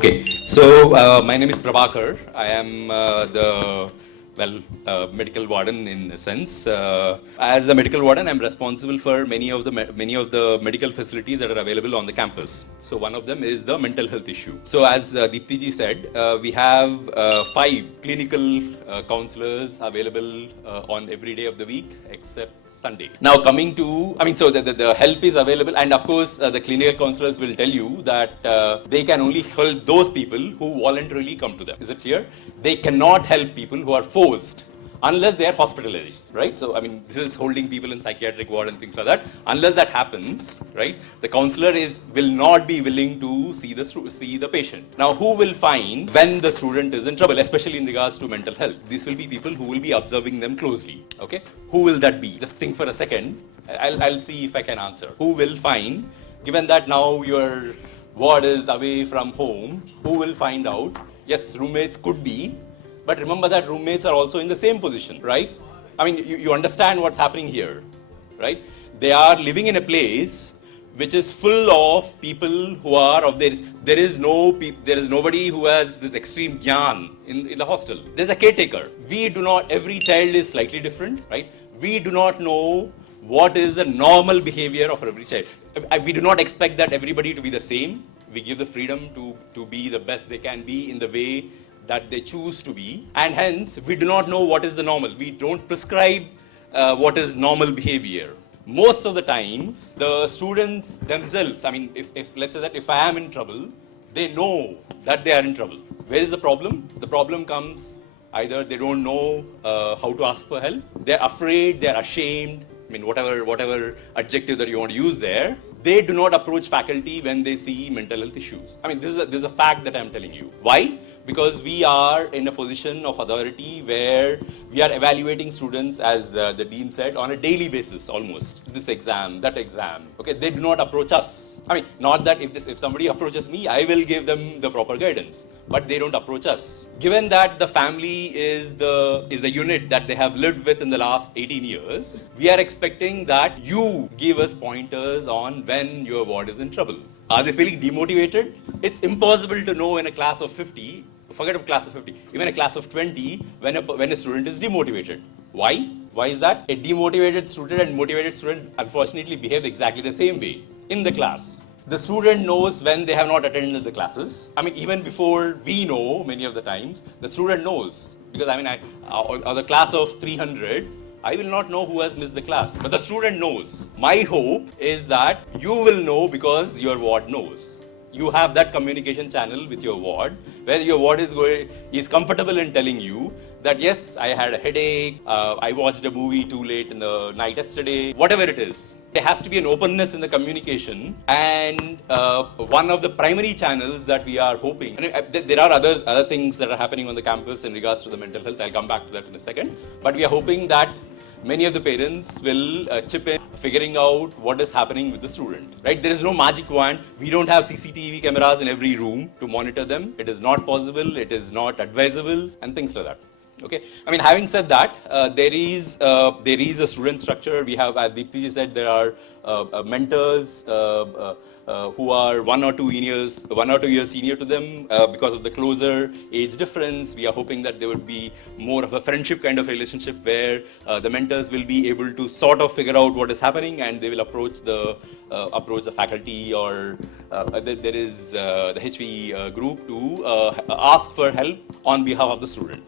Okay, so my name is Prabhakar. I am the medical warden in a sense. As the medical warden, I'm responsible for many of the medical facilities that are available on the campus. So one of them is the mental health issue. So as Deepti ji said, we have 5 clinical counselors available on every day of the week except Sunday. Now coming to, so the help is available, and of course the clinical counselors will tell you that they can only help those people who voluntarily come to them. Is it clear? They cannot help people who are forced unless they are hospitalized, right? So, this is holding people in psychiatric ward and things like that. Unless that happens, right, the counselor will not be willing to see the patient. Now, who will find when the student is in trouble, especially in regards to mental health? These will be people who will be observing them closely, okay? Who will that be? Just think for a second. I'll see if I can answer. Who will find, given that now your ward is away from home, who will find out? Yes, roommates could be, but remember that roommates are also in the same position, right? You understand what's happening here, right? They are living in a place which is full of people who are there is nobody who has this extreme jnana in the hostel. There's a caretaker. Every child is slightly different, right? We do not know what is the normal behavior of every child. We do not expect that everybody to be the same. We give the freedom to be the best they can be in the way that they choose to be, and hence we do not know what is the normal. We don't prescribe what is normal behavior. Most of the times, the students themselves, if let's say that if I am in trouble, they know that they are in trouble. Where is the problem? The problem comes either they don't know how to ask for help, they're afraid, they're ashamed, whatever adjective that you want to use there. They do not approach faculty when they see mental health issues. This is a fact that I'm telling you. Why? Because we are in a position of authority where we are evaluating students, as the dean said, on a daily basis almost. This exam, that exam. Okay, they do not approach us. Not that if somebody approaches me, I will give them the proper guidance, but they don't approach us. Given that the family is the unit that they have lived with in the last 18 years, we are expecting that you give us pointers on when your ward is in trouble. Are they feeling demotivated? It's impossible to know in a class of 50, forget a class of 50, even a class of 20, when a student is demotivated. Why? Why is that? A demotivated student and motivated student unfortunately behave exactly the same way in the class. The student knows when they have not attended the classes. Even before we know, many of the times, the student knows. Because or the class of 300, I will not know who has missed the class, but the student knows. My hope is that you will know because your ward knows. You have that communication channel with your ward, where your ward is comfortable in telling you that yes, I had a headache, I watched a movie too late in the night yesterday, whatever it is. There has to be an openness in the communication, and one of the primary channels that we are hoping, there are other things that are happening on the campus in regards to the mental health. I'll come back to that in a second, but we are hoping that many of the parents will chip in, figuring out what is happening with the student, right? There is no magic wand. We don't have CCTV cameras in every room to monitor them. It is not possible. It is not advisable, and things like that. Okay. Having said that, there is a student structure. We have, as Deepti said, there are mentors who are 1 or 2 years senior to them because of the closer age difference. We are hoping that there would be more of a friendship kind of relationship where the mentors will be able to sort of figure out what is happening, and they will approach the faculty, or there is the HV group to ask for help on behalf of the student.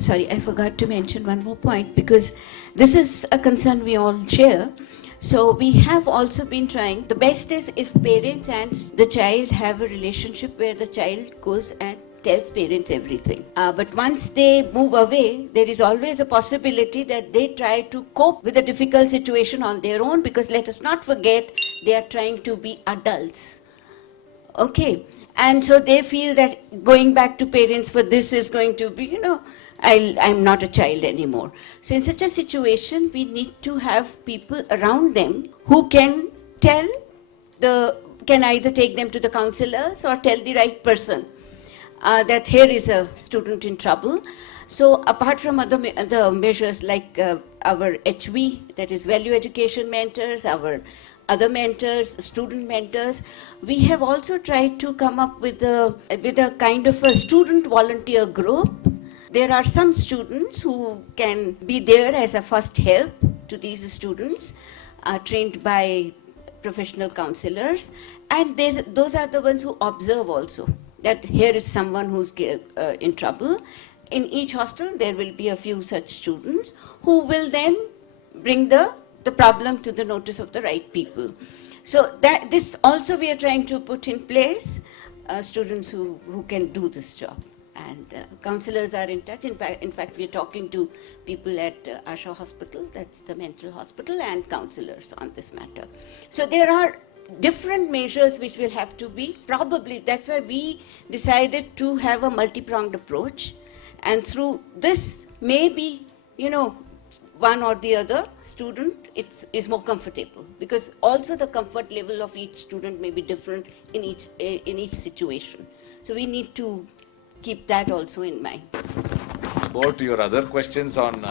Sorry, I forgot to mention one more point, because this is a concern we all share. So we have also been trying, the best is if parents and the child have a relationship where the child goes and tells parents everything. But once they move away, there is always a possibility that they try to cope with a difficult situation on their own, because let us not forget, they are trying to be adults. Okay. And so they feel that going back to parents for this is going to be, I'm not a child anymore. So in such a situation, we need to have people around them who can either take them to the counselors or tell the right person that here is a student in trouble. So apart from other measures like our HV, that is value education mentors, our other mentors, student mentors, we have also tried to come up with a kind of a student volunteer group. There are some students who can be there as a first help to these students, trained by professional counselors, and those are the ones who observe also that here is someone who's in trouble. In each hostel, there will be a few such students who will then bring the problem to the notice of the right people. So that this also we are trying to put in place, students who can do this job. And counselors are in touch. In fact, we are talking to people at Asha Hospital, that's the mental hospital, and counselors on this matter. So there are different measures which will have to be, probably, that's why we decided to have a multi-pronged approach. And through this, maybe, one or the other student is more comfortable, because also the comfort level of each student may be different in each situation. So we need to keep that also in mind. About your other questions on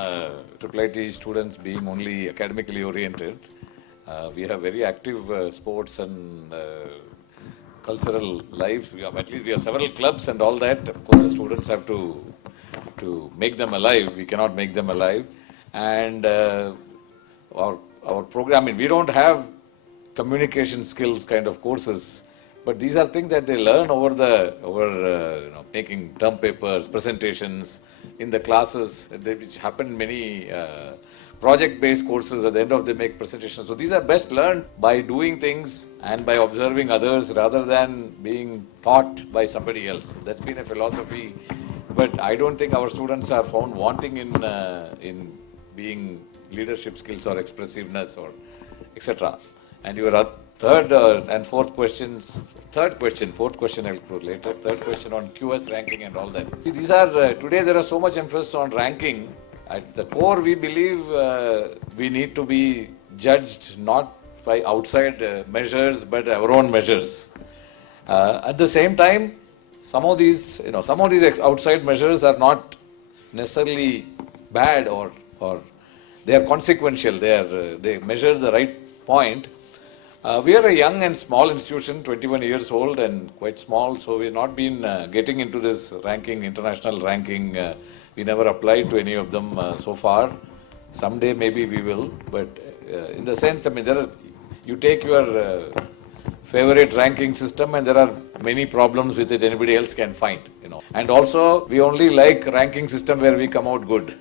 IIIT students being only academically oriented, we have very active sports and cultural life. At least we have several clubs and all that. Of course, the students have to make them alive. We cannot make them alive. And our program, we don't have communication skills kind of courses, but these are things that they learn over making term papers, presentations in the classes, which happen many project-based courses. At the end of they make presentations. So these are best learned by doing things and by observing others rather than being taught by somebody else. That's been a philosophy. But I don't think our students are found wanting in being leadership skills or expressiveness or etc. And your third and fourth questions, fourth question I'll put later, third question on QS ranking and all that. These are, today there is so much emphasis on ranking. At the core we believe we need to be judged not by outside measures but our own measures. At the same time, some of these outside measures are not necessarily bad or they are consequential. They measure the right point. We are a young and small institution, 21 years old and quite small, so we have not been getting into this ranking, international ranking. We never applied to any of them so far. Someday maybe we will, but in the sense, you take your favorite ranking system and there are many problems with it anybody else can find. And also, we only like ranking system where we come out good.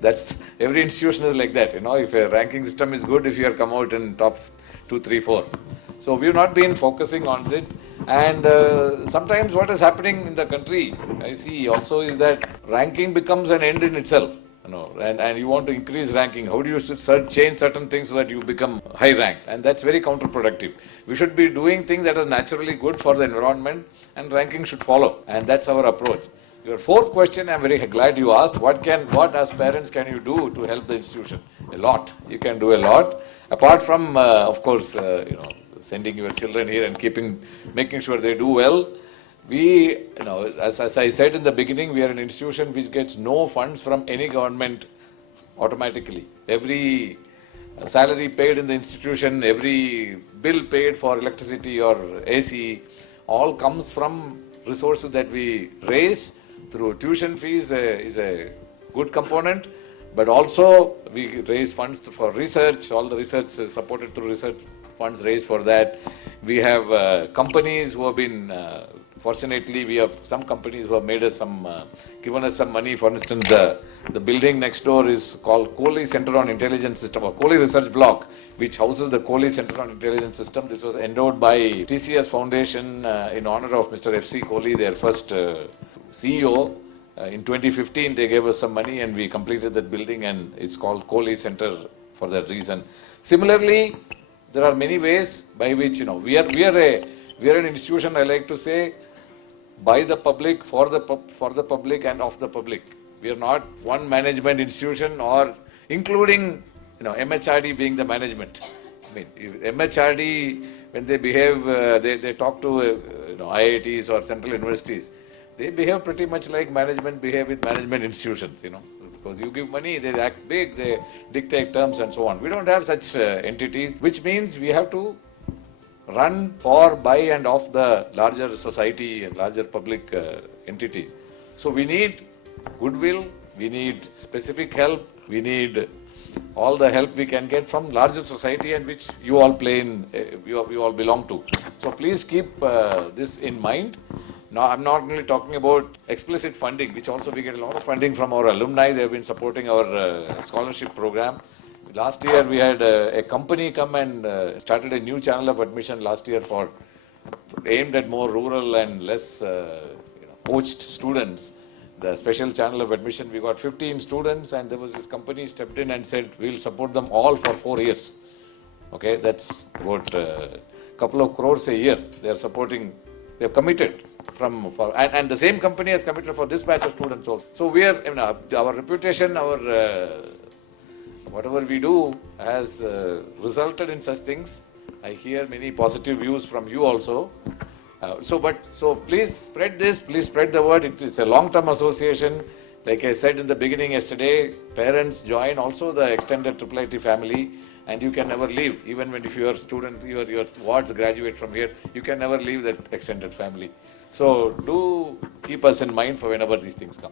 That's every institution is like that. If a ranking system is good, if you have come out in top 2, 3, 4. So we've not been focusing on it. And sometimes what is happening in the country, I see also, is that ranking becomes an end in itself. And you want to increase ranking. How do you change certain things so that you become high ranked? And that's very counterproductive. We should be doing things that are naturally good for the environment, and ranking should follow. And that's our approach. Your fourth question, I'm very glad you asked. What as parents can you do to help the institution? A lot. You can do a lot. Apart from, of course, sending your children here and making sure they do well. We, as I said in the beginning, we are an institution which gets no funds from any government automatically. Every salary paid in the institution, every bill paid for electricity or AC, all comes from resources that we raise through tuition fees is a good component, but also we raise funds for research. All the research is supported through research funds raised for that. We have companies who have been fortunately, we have some companies who have made us given us some money. For instance, the building next door is called Kohli Center on Intelligence System, or Kohli Research Block, which houses the Kohli Center on Intelligence System. This was endowed by TCS Foundation in honor of Mr. F.C. Kohli, their first CEO. In 2015, they gave us some money and we completed that building, and it's called Kohli Center for that reason. Similarly, there are many ways by which we are an institution, I like to say, by the public, for the public and of the public. We are not one management institution, or including MHRD being the management. If MHRD, when they behave, they talk to IITs or central universities. they behave pretty much like management behave with management institutions, because you give money, they act big, they dictate terms and so on. We don't have such entities, which means we have to run for, by and of the larger society and larger public entities. So we need goodwill, we need specific help, we need all the help we can get from larger society and which you all play in, you all belong to. So please keep this in mind. Now, I'm not only talking about explicit funding, which also we get a lot of funding from our alumni. They have been supporting our scholarship program. Last year, we had a company come and started a new channel of admission last year for aimed at more rural and less poached students. The special channel of admission, we got 15 students, and there was this company stepped in and said, we'll support them all for 4 years. Okay, that's about a couple of crores a year. They are supporting, they have committed and the same company has committed for this batch of students also. So we are, our reputation, our whatever we do has resulted in such things. I hear many positive views from you also. So please spread this, please spread the word. It's a long-term association. Like I said in the beginning yesterday, parents join also the extended IIIT family, and you can never leave. Even when if your student, your wards graduate from here, you can never leave that extended family. So do keep us in mind for whenever these things come.